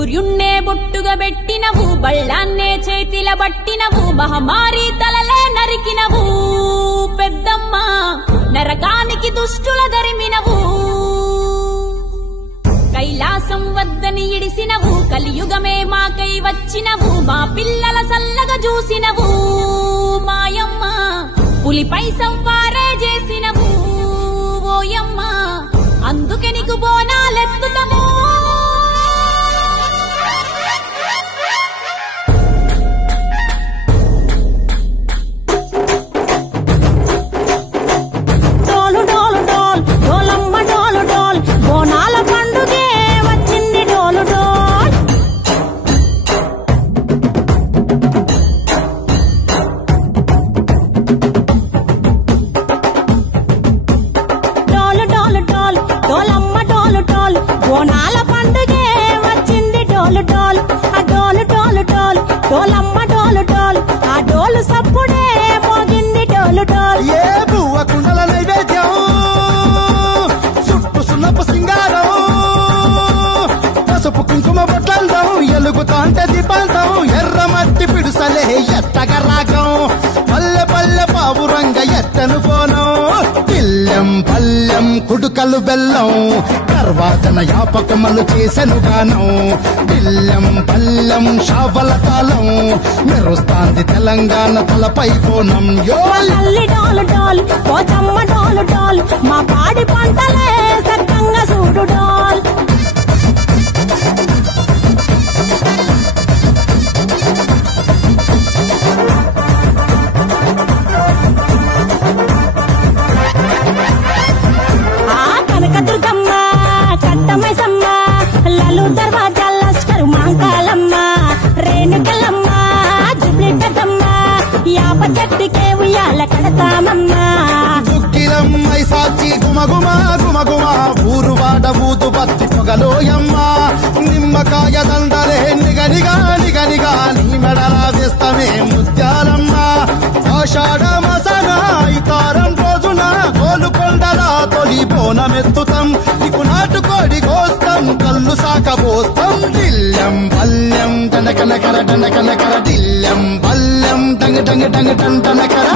సూర్యున్నే బొట్టుగా పెట్టినవు, బళ్ళాన్నే చేతిల బట్టినవు, మహమారి తలలే నరికినవు పెద్దమ్మ, నరకానికి దుష్టుల దరిమినవు. కైలాసం వద్దని ఇడిసినవు, కలియుగమే మాకై వచ్చినవు, మా పిల్లల సల్లగా చూసినవు మాయమ్మ, పులిపై సంవారే చేసినవు ఓయమ్మ, అందుకే నీకు బోనాలెత్తుతము. బోనాల పండుగే వచ్చింది డోలు డోలు, ఆ డోలు డోలు డోలు డోలమ్మ డోలు డోలు, ఆ డోలు సప్పుడే మోగింది డోలు డోలు. ఏ బువ్వ కుండల నైవేద్యం, చుట్టు సున్నపు సింగారం, పసుపు కుంకుమ బొట్లందం, ఎలుగుతాంటే దీపాంతం, ఎర్ర మట్టి పిడుసలే ఎత్తగ రాగం, పల్లె పల్లె పావురంగ ఎత్తను పోనం, పిల్లెం పల్లెం కుడుకలు బెల్లం, తర్వాతన యాపకమలు చేసెను గానం, పిల్లెం పల్లెం షావల తాళం, మెరుస్తాంది తెలంగాణ తలపై కోణం. నల్లి డోలు డోలు పోచమ్మ డోలు డోలు, మా పాడి పంటలే సక్కంగా చూడు డోల్. కనకదుర్గమ్మ కట్టమైసమ్మ, లలు దర్వాజా లస్కరు మాంకాలమ్మ, రేణుకలమ్మ జుబ్లి పెద్దమ్మ, యాప చెట్టుకే ఉయ్యాల కడతామమ్మ. దుక్కిలమ్మై సాచి గుమగుమ గుమగుమ, ఊరు వాడ ఊదు బత్తి పొగలోయమ్మ, నిమ్మకాయ దండలే నిగనిగా నిగనిగా, నీ మెడలా వేస్తమే ముత్యాలమ్మ, ఆషాఢ మసన ఇతారం రోజున గోలుకొండల తొలి బోనమెత్తుతాం, నీకు నాటుకోడి కోస్తాం, కళ్ళు సాకబోస్తాం, దిల్లెం పల్లెం దండకనకర దండకనకర, దిల్లెం పల్లెం డంగ డంగ డంగ డండనకర.